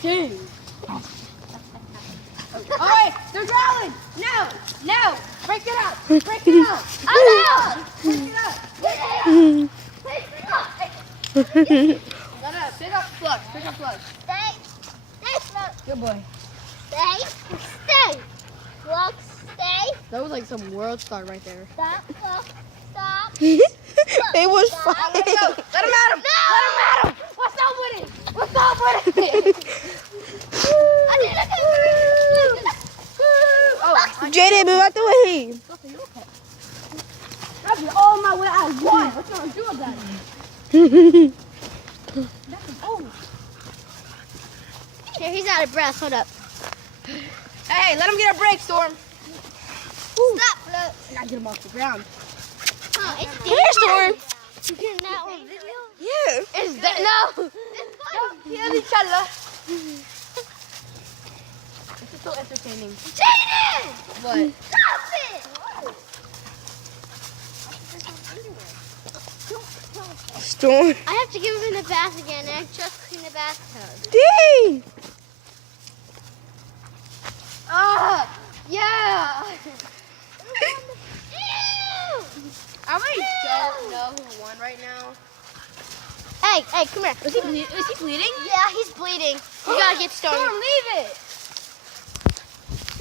King. Alright, they're growling. No, no. Break it up. Break it up. Oh Break it up. Break it up. Pick up Flux. Pick up Flux. Stay. Stay, Flux. Good boy. Stay. Stay. Flux, stay. That was like some world star right there. Stop, Flux. Stop. It was Stop. fine. Let him at him. No. Let him at him. What's up with it? What's up with it? I need to get Oh, Jaden, move out the way. that's all my way I want. What you gonna do about it? Here, he's out of breath. Hold up. Hey, let him get a break, Storm. Stop, Flux. I gotta get him off the ground. Oh, it's Come here, Storm. You getting that on video? Yeah. Is that no? Kill each other. This is so entertaining. Jaden! What? Stop it! Storm. I have to give him in the bath again, and I just cleaned the bathtub. Dang. Yeah. Ew! I really don't know who won right now. Hey, come here. Is he bleeding? Yeah, he's bleeding. You gotta get Storm. Storm, leave it.